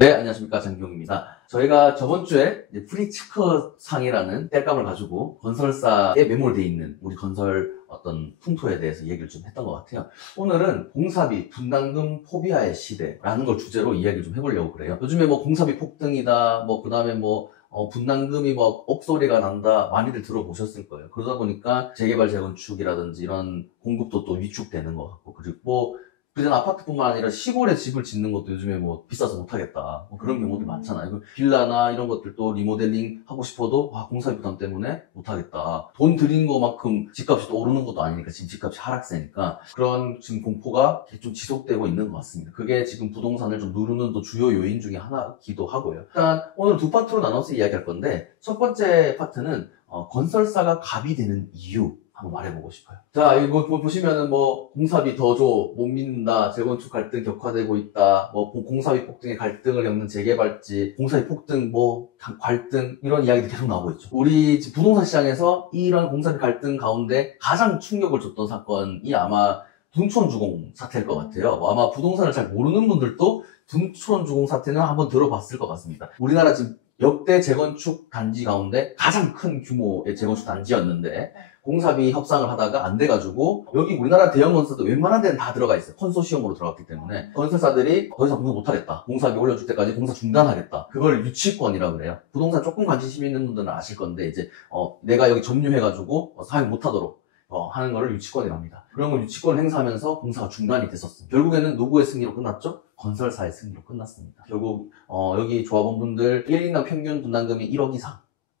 네, 안녕하십니까. 장기용입니다. 저희가 저번 주에 프리츠커상이라는 땔감을 가지고 건설사에 매몰되어 있는 우리 건설 어떤 풍토에 대해서 얘기를 좀 했던 것 같아요. 오늘은 공사비, 분담금 포비아의 시대라는 걸 주제로 이야기를 좀 해보려고 그래요. 요즘에 뭐 공사비 폭등이다, 그 다음에 분담금이 억소리가 난다, 많이들 들어보셨을 거예요. 그러다 보니까 재개발, 재건축이라든지 이런 공급도 또 위축되는 것 같고, 그리고 그전 아파트뿐만 아니라 시골에 집을 짓는 것도 요즘에 비싸서 못하겠다. 그런 경우도 많잖아요. 빌라나 이런 것들도 리모델링 하고 싶어도 공사비 부담 때문에 못하겠다. 돈 들인 것만큼 집값이 또 오르는 것도 아니니까 지금 집값이 하락세니까 그런 지금 공포가 좀 지속되고 있는 것 같습니다. 그게 지금 부동산을 좀 누르는 또 주요 요인 중에 하나이기도 하고요. 일단 오늘 두 파트로 나눠서 이야기할 건데 첫 번째 파트는 건설사가 갑이 되는 이유 한번 말해보고 싶어요. 자, 이거 보시면은 공사비 더 줘, 못 믿는다, 재건축 갈등 격화되고 있다, 공사비 폭등의 갈등을 겪는 재개발지, 공사비 폭등, 갈등, 이런 이야기도 계속 나오고 있죠. 우리 부동산 시장에서 이런 공사비 갈등 가운데 가장 충격을 줬던 사건이 아마 둔촌주공 사태일 것 같아요. 아마 부동산을 잘 모르는 분들도 둔촌주공 사태는 한번 들어봤을 것 같습니다. 우리나라 지금 역대 재건축 단지 가운데 가장 큰 규모의 재건축 단지였는데 공사비 협상을 하다가 안 돼가지고 여기 우리나라 대형 건설도 웬만한 데는 다 들어가 있어요. 컨소시엄으로 들어갔기 때문에 건설사들이 더 이상 공사 못하겠다. 공사비 올려줄 때까지 공사 중단하겠다. 그걸 유치권이라고 그래요. 부동산 조금 관심 있는 분들은 아실 건데 이제 내가 여기 점유해가지고 사용 못하도록 하는 거를 유치권이랍니다. 그런 걸 유치권을 행사하면서 공사가 중단이 됐었어요. 결국에는 누구의 승리로 끝났죠? 건설사의 승리로 끝났습니다. 결국 여기 조합원분들 1인당 평균 분담금이 1억 이상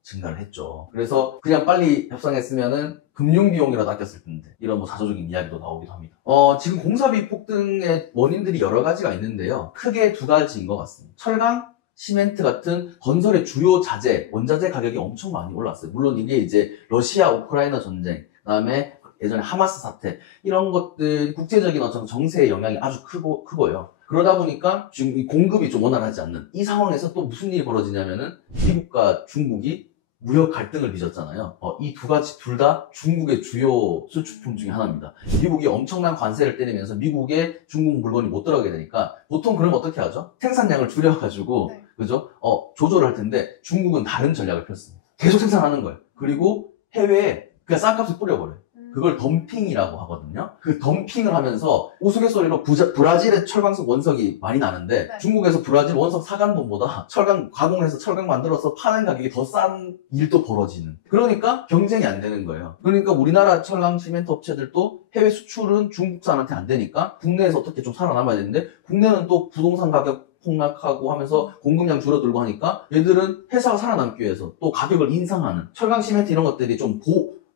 증가를 했죠. 그래서 그냥 빨리 협상했으면은 금융비용이라도 아꼈을 텐데 이런 자조적인 이야기도 나오기도 합니다. 지금 공사비 폭등의 원인들이 여러 가지가 있는데요. 크게 두 가지인 것 같습니다. 철강, 시멘트 같은 건설의 주요 자재, 원자재 가격이 엄청 많이 올랐어요. 물론 이게 이제 러시아 우크라이나 전쟁, 그다음에 예전에 하마스 사태 이런 것들 국제적인 어떤 정세의 영향이 아주 크고요. 그러다 보니까 지금 이 공급이 좀 원활하지 않는 이 상황에서 또 무슨 일이 벌어지냐면은 미국과 중국이 무역 갈등을 빚었잖아요. 이 두 가지 둘 다 중국의 주요 수출품 중에 하나입니다. 미국이 엄청난 관세를 때리면서 미국에 중국 물건이 못 들어가게 되니까 보통 그러면 어떻게 하죠? 생산량을 줄여가지고 그죠? 조절을 할 텐데 중국은 다른 전략을 폈습니다. 계속 생산하는 거예요. 그리고 해외에 그냥 싼값을 뿌려버려요. 그걸 덤핑이라고 하거든요. 그 덤핑을 하면서 우스갯소리로 브라질의 철광석 원석이 많이 나는데 중국에서 브라질 원석 사간 돈보다 철강 가공해서 철강 만들어서 파는 가격이 더 싼 일도 벌어지는. 그러니까 경쟁이 안 되는 거예요. 그러니까 우리나라 철강 시멘트 업체들도 해외 수출은 중국산한테 안 되니까 국내에서 어떻게 좀 살아남아야 되는데 국내는 또 부동산 가격 폭락하고 하면서 공급량 줄어들고 하니까 얘들은 회사가 살아남기 위해서 또 가격을 인상하는 철강 시멘트 이런 것들이 좀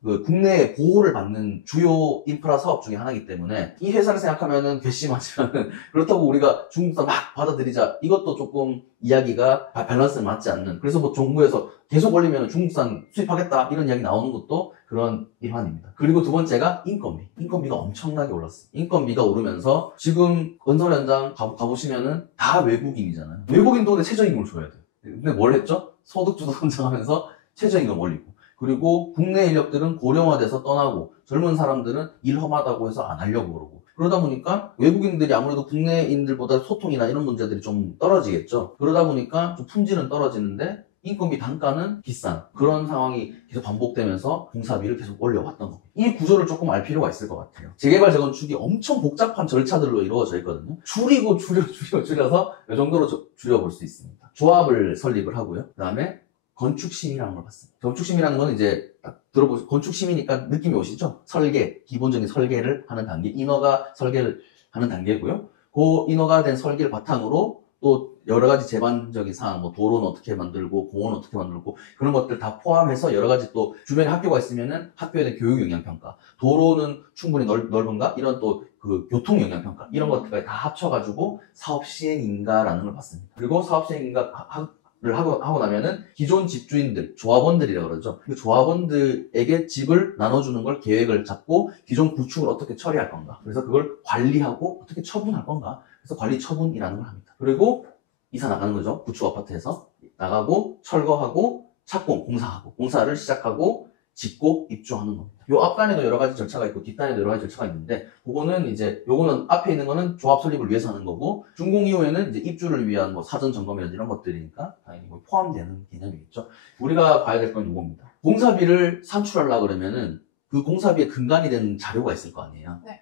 국내에 보호를 받는 주요 인프라 사업 중에 하나이기 때문에 이 회사를 생각하면은 괘씸하지만 그렇다고 우리가 중국산 막 받아들이자 이것도 조금 이야기가 밸런스를 맞지 않는. 그래서 정부에서 계속 올리면 중국산 수입하겠다 이런 이야기 나오는 것도 그런 일환입니다. 그리고 두 번째가 인건비. 인건비가 엄청나게 올랐어요. 인건비가 오르면서 지금 건설 현장 가보시면은 다 외국인이잖아요. 외국인 돈에 최저임금을 줘야 돼요. 근데 뭘 했죠? 소득주도 성장하면서 최저임금 올리고. 그리고 국내 인력들은 고령화돼서 떠나고 젊은 사람들은 일 험하다고 해서 안 하려고 그러고 그러다 보니까 외국인들이 아무래도 국내인들보다 소통이나 이런 문제들이 좀 떨어지겠죠. 그러다 보니까 좀 품질은 떨어지는데 인건비 단가는 비싼 그런 상황이 계속 반복되면서 공사비를 계속 올려왔던 겁니다. 이 구조를 조금 알 필요가 있을 것 같아요. 재개발 재건축이 엄청 복잡한 절차들로 이루어져 있거든요. 줄여서 이 정도로 줄여볼 수 있습니다. 조합을 설립을 하고요. 그 다음에 건축심이라는 걸 봤습니다. 건축심이라는 건 이제 딱 들어보세요. 건축심이니까 느낌이 오시죠? 기본적인 설계를 하는 단계, 인허가 설계를 하는 단계고요. 그 인허가 된 설계를 바탕으로 또 여러 가지 제반적인 사항, 도로는 어떻게 만들고, 공원은 어떻게 만들고, 그런 것들 다 포함해서 여러 가지 또 주변에 학교가 있으면은 학교에 대한 교육 영향평가, 도로는 충분히 넓은가? 이런 또 그 교통 영향평가, 이런 것들까지 다 합쳐가지고 사업 시행인가라는 걸 봤습니다. 그리고 사업 시행인가 를 하고 나면은 기존 집주인들, 조합원들이라고 그러죠. 그 조합원들에게 집을 나눠주는 걸 계획을 잡고 기존 구축을 어떻게 처리할 건가. 그래서 그걸 관리하고 어떻게 처분할 건가. 그래서 관리 처분이라는 걸 합니다. 그리고 이사 나가는 거죠. 구축 아파트에서 나가고 철거하고 착공, 공사하고 공사를 시작하고 짓고 입주하는 겁니다. 요 앞단에도 여러 가지 절차가 있고 뒷단에도 여러 가지 절차가 있는데 그거는 이제 요거는 앞에 있는 거는 조합 설립을 위해서 하는 거고 준공 이후에는 이제 입주를 위한 뭐 사전 점검이라든지 이런 것들이니까 당연히 뭐 포함되는 개념이겠죠. 우리가 봐야 될 건 요겁니다. 공사비를 산출하려고 그러면은 그 공사비의 근간이 되는 자료가 있을 거 아니에요. 네.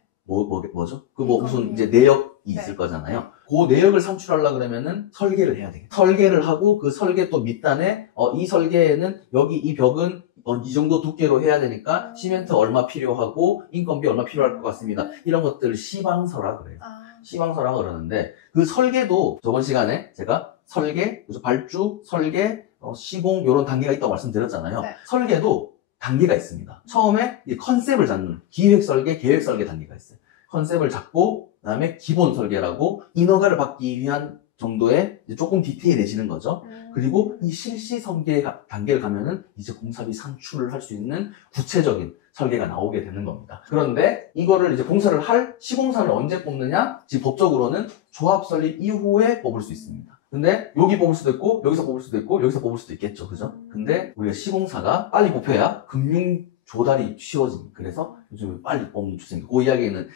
뭐죠? 그 뭐 무슨 이제 내역이 있을 거잖아요. 그 내역을 산출하려고 그러면은 설계를 해야 되겠죠. 설계를 하고 그 설계 또 밑단에 이 설계에는 여기 이 벽은 이 정도 두께로 해야 되니까 시멘트 얼마 필요하고 인건비 얼마 필요할 것 같습니다. 이런 것들을 시방서라 그래요. 시방서라 그러는데 그 설계도 저번 시간에 제가 설계, 발주, 설계, 시공 이런 단계가 있다고 말씀드렸잖아요. 네. 설계도 단계가 있습니다. 처음에 이 컨셉을 잡는 기획 설계, 계획 설계 단계가 있어요. 컨셉을 잡고 그다음에 기본 설계라고 인허가를 받기 위한 정도의 이제 조금 디테일해지는 거죠. 그리고 이 실시 설계 단계를 가면은 이제 공사비 산출을 할 수 있는 구체적인 설계가 나오게 되는 겁니다. 그런데 이거를 이제 공사를 할 시공사를 언제 뽑느냐? 지금 법적으로는 조합 설립 이후에 뽑을 수 있습니다. 근데 여기 뽑을 수도 있고 여기서 뽑을 수도 있고 여기서 뽑을 수도 있겠죠. 그죠? 근데 우리가 시공사가 빨리 뽑혀야 금융 조달이 쉬워집니다. 그래서 요즘 빨리 뽑는 추세입니다. 그 이야기는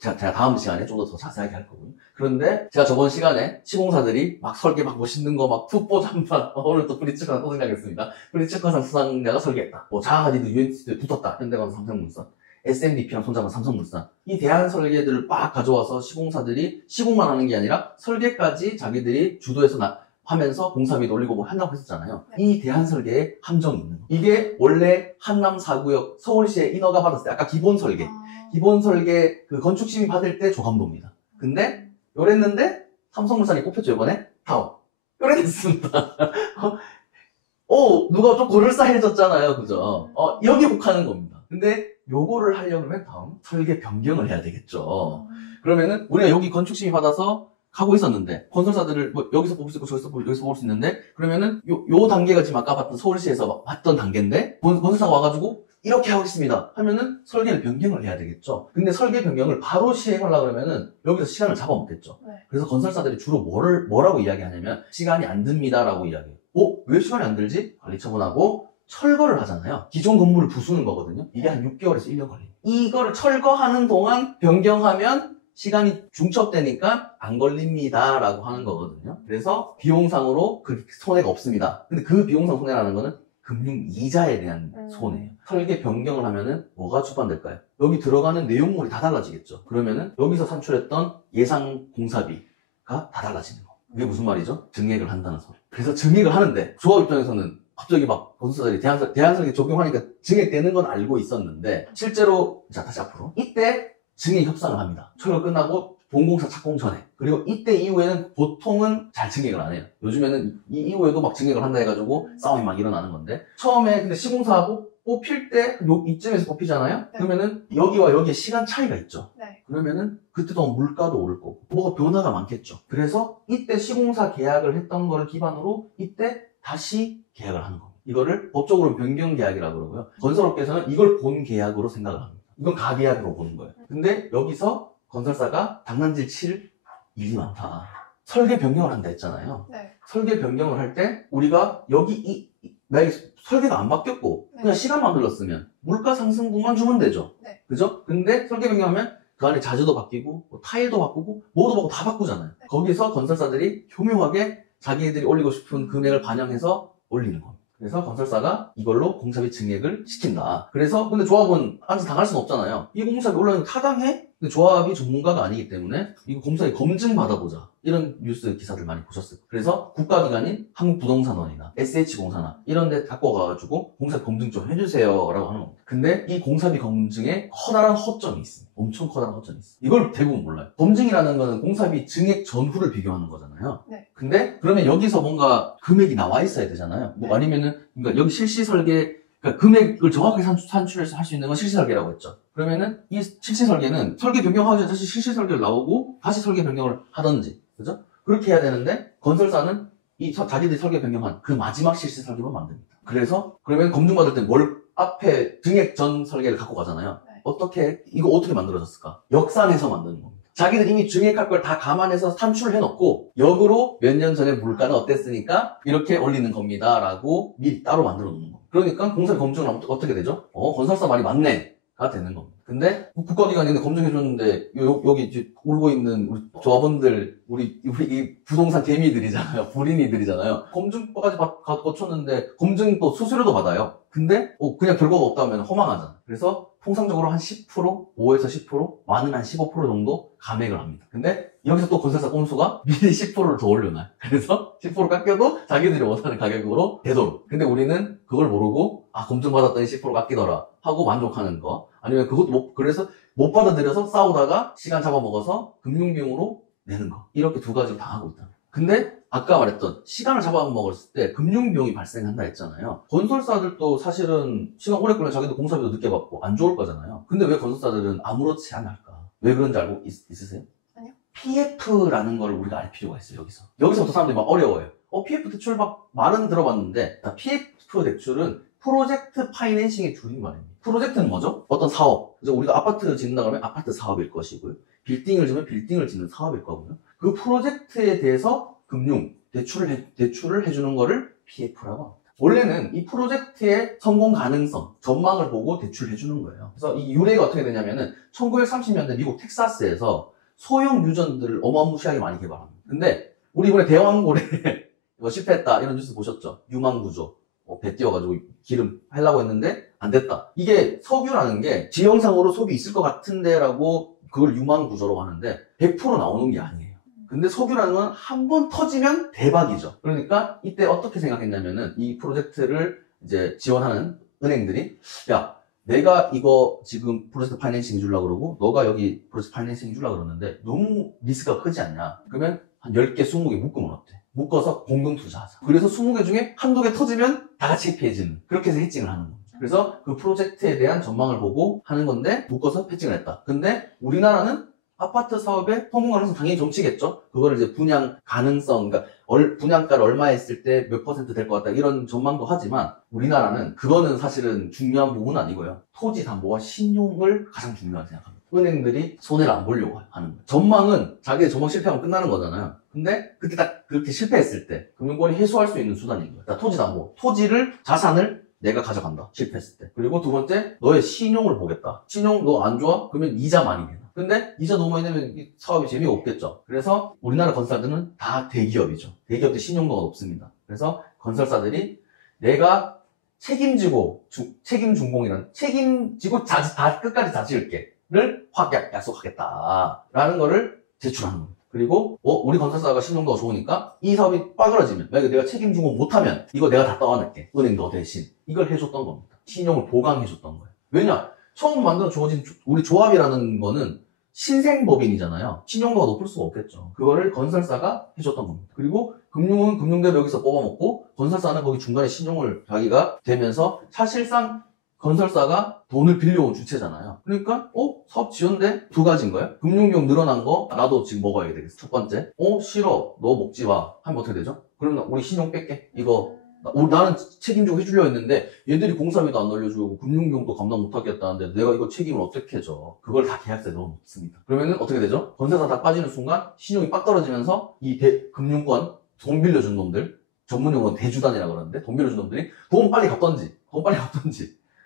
제가 다음 시간에 좀 더 자세하게 할 거고요. 그런데 제가 저번 시간에 시공사들이 막 설계 막 멋있는 거 막 툭보 잠깐 오늘 또 프리츠커상 또 생각했습니다. 프리츠커상 수상자가 설계했다. 뭐 자하디도 UNC도에 붙었다. 현대건설 삼성물산. SMDP랑 손잡은 삼성물산. 이 대한 설계들을 막 가져와서 시공사들이 시공만 하는 게 아니라 설계까지 자기들이 주도해서 하면서 공사비도 올리고 뭐 한다고 했었잖아요. 이 대한 설계에 함정이 있는 거. 이게 원래 한남 4구역 서울시에 인허가 받았을 때 아까 기본 설계. 기본 설계 그 건축 심의 받을 때 조감도입니다. 근데 요랬는데 삼성물산이 뽑혔죠 이번에. 다음 요랬습니다. 누가 좀 그럴싸해졌잖아요, 그죠? 여기 혹하는 겁니다. 근데 요거를 하려면 다음 설계 변경을 해야 되겠죠. 그러면은 우리가 여기 건축 심의 받아서 가고 있었는데 건설사들을 뭐 여기서 뽑을 수 있고 여기서 뽑을 수 있는데 그러면은 요 단계가 지금 아까 봤던 서울시에서 봤던 단계인데 건설사가 와가지고 이렇게 하겠습니다 하면은 설계를 변경을 해야 되겠죠. 근데 설계 변경을 바로 시행하려고 그러면은 여기서 시간을 잡아먹겠죠. 네. 그래서 건설사들이 주로 뭐라고 이야기하냐면 시간이 안 듭니다라고 이야기해요. 왜 시간이 안 들지? 관리처분하고 철거를 하잖아요. 기존 건물을 부수는 거거든요. 이게 한 6개월에서 1년 걸려요. 이거를 철거하는 동안 변경하면 시간이 중첩되니까 안 걸립니다라고 하는 거거든요. 그래서 비용상으로 그 손해가 없습니다. 근데 그 비용상 손해라는 거는 금융 이자에 대한 손해예요. 설계 변경을 하면은 뭐가 추반될까요? 여기 들어가는 내용물이 다 달라지겠죠. 그러면은 여기서 산출했던 예상 공사비가 다 달라지는 거. 그게 무슨 말이죠? 증액을 한다는 소리. 그래서 증액을 하는데 조합 입장에서는 갑자기 막 건설사들이 대한설계 적용하니까 증액되는 건 알고 있었는데 실제로 자 다시 앞으로 이때 증액 협상을 합니다. 철거 끝나고 본공사 착공 전에. 그리고 이때 이후에는 보통은 잘 증액을 안 해요. 요즘에는 이 이후에도 막 증액을 한다 해가지고 싸움이 막 일어나는 건데 처음에 근데 시공사하고 뽑힐 때 이쯤에서 뽑히잖아요. 네. 그러면은 여기와 여기에 시간 차이가 있죠. 네. 그러면은 그때도 물가도 오를 거고 뭐가 변화가 많겠죠. 그래서 이때 시공사 계약을 했던 거를 기반으로 이때 다시 계약을 하는 겁니다. 이거를 법적으로 변경 계약이라고 그러고요. 건설업계에서는 이걸 본 계약으로 생각을 합니다. 이건 가계약으로 보는 거예요. 근데 여기서 건설사가 장난질 칠 일이 많다. 설계 변경을 한다 했잖아요. 네. 설계 변경을 할 때 우리가 여기 만약에 설계가 안 바뀌었고 네. 그냥 시간만 흘렀으면 물가 상승분만 주면 되죠. 네. 그죠? 근데 설계 변경하면 그 안에 자재도 바뀌고 뭐 타일도 바꾸고 뭐도 바꾸고 다 바꾸잖아요. 네. 거기서 건설사들이 교묘하게 자기들이 올리고 싶은 금액을 반영해서 올리는 겁니다. 그래서 건설사가 이걸로 공사비 증액을 시킨다. 그래서 근데 조합은 앉아서 당할 수는 없잖아요. 이 공사비 올라가는 거 타당해? 근데 조합이 전문가가 아니기 때문에 이거 공사비 검증 받아보자. 이런 뉴스 기사들 많이 보셨을 거예요. 그래서 국가기관인 한국부동산원이나 SH공사나 이런 데 갖고 가가지고 공사비 검증 좀 해주세요 라고 하는 겁니다. 근데 이 공사비 검증에 커다란 허점이 있습니다. 엄청 커다란 허점이 있어요. 이걸 대부분 몰라요. 검증이라는 거는 공사비 증액 전후를 비교하는 거잖아요. 네. 근데 그러면 여기서 뭔가 금액이 나와 있어야 되잖아요. 뭐 아니면은 그러니까 여기 실시 설계 그러니까 금액을 정확하게 산출해서 할 수 있는 건 실시 설계라고 했죠. 그러면은 이 실시 설계는 설계 변경하기 전에 다시 실시 설계를 나오고 다시 설계 변경을 하든지 그죠? 그렇게 해야 되는데 건설사는 이 자기들이 설계 변경한 그 마지막 실시 설계만 만듭니다. 그래서 그러면 검증받을 때 뭘 앞에 증액 전 설계를 갖고 가잖아요. 네. 이거 어떻게 만들어졌을까? 역산해서 만드는 겁니다. 자기들 이미 증액할 걸 다 감안해서 산출을 해놓고 역으로 몇 년 전에 물가는 어땠으니까 이렇게 올리는 겁니다 라고 미리 따로 만들어 놓는 거. 그러니까 공사비 검증을 하면 어떻게 되죠? 건설사 말이 맞네 가 되는 겁니다. 근데 국가기관이 검증해줬는데 여기 이제 울고 있는 우리 조합원들 우리 이 부동산 개미들이잖아요. 불인이들이잖아요. 검증까지 거쳤는데 검증 또 수수료도 받아요. 근데 그냥 결과가 없다면 허망하잖아. 그래서 통상적으로 한 10%, 5에서 10%, 많으면 한 15% 정도 감액을 합니다. 근데 여기서 또 건설사 꼼수가 미리 10%를 더 올려놔요. 그래서 10% 깎여도 자기들이 원하는 가격으로 되도록. 근데 우리는 그걸 모르고 검증받았더니 10% 깎이더라 하고 만족하는 거. 아니면 그것도 그래서 못 받아들여서 싸우다가 시간 잡아먹어서 금융비용으로 내는 거. 이렇게 두 가지를 다 하고 있다. 근데 아까 말했던 시간을 잡아먹었을 때 금융비용이 발생한다 했잖아요. 건설사들도 사실은 시간 오래 끌면 자기도 공사비도 늦게 받고 안 좋을 거잖아요. 근데 왜 건설사들은 아무렇지 않을까? 왜 그런지 알고 있으세요? 아니요. PF라는 걸 우리가 알 필요가 있어요. 여기서부터 사람들이 막 어려워요. PF 대출 막 말은 들어봤는데 PF 대출은 프로젝트 파이낸싱의 줄임말입니다. 프로젝트는 뭐죠? 어떤 사업. 그래서 우리가 아파트 짓는다 그러면 아파트 사업일 것이고요. 빌딩을 짓면 빌딩을 짓는 사업일 거고요. 그 프로젝트에 대해서 금융, 대출을 해주는 거를 PF라고 합니다. 원래는 이 프로젝트의 성공 가능성, 전망을 보고 대출해주는 거예요. 그래서 이 유래가 어떻게 되냐면은 1930년대 미국 텍사스에서 소형 유전들을 어마무시하게 많이 개발합니다. 근데 우리 이번에 대왕고래 실패했다 이런 뉴스 보셨죠? 유망구조. 배 띄워가지고 기름 하려고 했는데 안 됐다. 이게 석유라는 게 지형상으로 속이 있을 것 같은데라고 그걸 유망구조라고 하는데 100% 나오는 게 아니에요. 근데 석유라는 건 한 번 터지면 대박이죠. 그러니까 이때 어떻게 생각했냐면은 이 프로젝트를 이제 지원하는 은행들이 야, 내가 이거 지금 프로젝트 파이낸싱 해주려고 그러고 너가 여기 프로젝트 파이낸싱 해주려고 그러는데 너무 리스크가 크지 않냐? 그러면 한 10개, 20개 묶으면 어때? 묶어서 공동 투자하자. 그래서 20개 중에 한두 개 터지면 다 같이 해지는. 그렇게 해서 해칭을 하는 겁니다. 그래서 그 프로젝트에 대한 전망을 보고 하는 건데 묶어서 해칭을 했다. 근데 우리나라는 아파트 사업의 성공 가능성 당연히 점치겠죠. 그거를 이제 분양 가능성, 그러니까 분양가를 얼마 했을 때 몇 퍼센트 될 것 같다 이런 전망도 하지만 우리나라는 그거는 사실은 중요한 부분은 아니고요. 토지 담보와 신용을 가장 중요하게 생각합니다. 은행들이 손해를 안 보려고 하는 거예요. 전망은 자기의 전망 실패하면 끝나는 거잖아요. 근데 그때 딱 그렇게 실패했을 때 금융권이 해소할 수 있는 수단인 거예요. 토지 담보, 자산을 내가 가져간다. 실패했을 때. 그리고 두 번째, 너의 신용을 보겠다. 신용 너 안 좋아? 그러면 이자 많이 내놔. 근데 이자 너무 많이 내면 이 사업이 재미가 없겠죠. 그래서 우리나라 건설사들은 다 대기업이죠. 대기업들 신용도가 높습니다. 그래서 건설사들이 내가 책임지고 책임준공이란 책임지고 다 끝까지 다 지을게를 확 약속하겠다라는 거를 제출하는 겁니다. 그리고 우리 건설사가 신용도가 좋으니까 이 사업이 빠그러지면 만약에 내가 책임준공 못하면 이거 내가 다 떠안을게. 은행 너 대신. 이걸 해줬던 겁니다. 신용을 보강해줬던 거예요. 왜냐? 처음 주어진 우리 조합이라는 거는 신생법인이잖아요. 신용도가 높을 수가 없겠죠. 그거를 건설사가 해줬던 겁니다. 그리고 금융은 금융대를 여기서 뽑아먹고 건설사는 거기 중간에 신용을 자기가 되면서 사실상 건설사가 돈을 빌려온 주체잖아요. 그러니까 사업 지었는데 두 가지인 거예요. 금융비용 늘어난 거 나도 지금 먹어야 되겠어. 첫 번째 싫어 너 먹지 마 하면 어떻게 되죠? 그러면 우리 신용 뺄게. 이거 나는 책임지고 해주려 했는데 얘들이 공사비도 안 올려주고 금융비용도 감당 못하겠다는데 내가 이거 책임을 어떻게 져? 그걸 다 계약서에 넣어놓습니다. 그러면은 어떻게 되죠? 건설사 다 빠지는 순간 신용이 빡 떨어지면서 이 금융권 돈 빌려준 놈들, 전문용어는 대주단이라고 그러는데 돈 빌려준 놈들이 돈 빨리 갚던지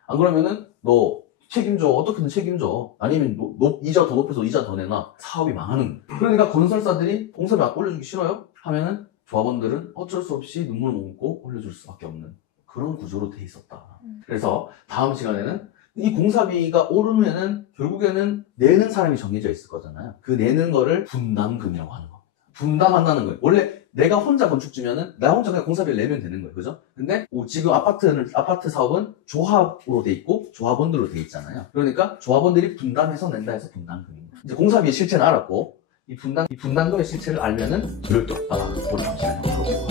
안 그러면은 너 책임져. 어떻게든 책임져. 아니면 너 이자 더 높여서 이자 더 내놔. 사업이 망하는 거야. 그러니까 건설사들이 공사비 안 올려주기 싫어요? 하면은 조합원들은 어쩔 수 없이 눈물 먹고 올려줄 수밖에 없는 그런 구조로 돼 있었다. 그래서 다음 시간에는 이 공사비가 오르면은 결국에는 내는 사람이 정해져 있을 거잖아요. 그 내는 거를 분담금이라고 하는 겁니다. 분담한다는 거예요. 원래 내가 혼자 건축주면은 나 혼자 그냥 공사비를 내면 되는 거예요. 그죠? 근데 지금 아파트 사업은 조합으로 돼 있고 조합원들로 돼 있잖아요. 그러니까 조합원들이 분담해서 낸다 해서 분담금입니다. 이제 공사비의 실체는 알았고 이 분담금의 실체를 알면은 그럴 게 없다. 그런 방식을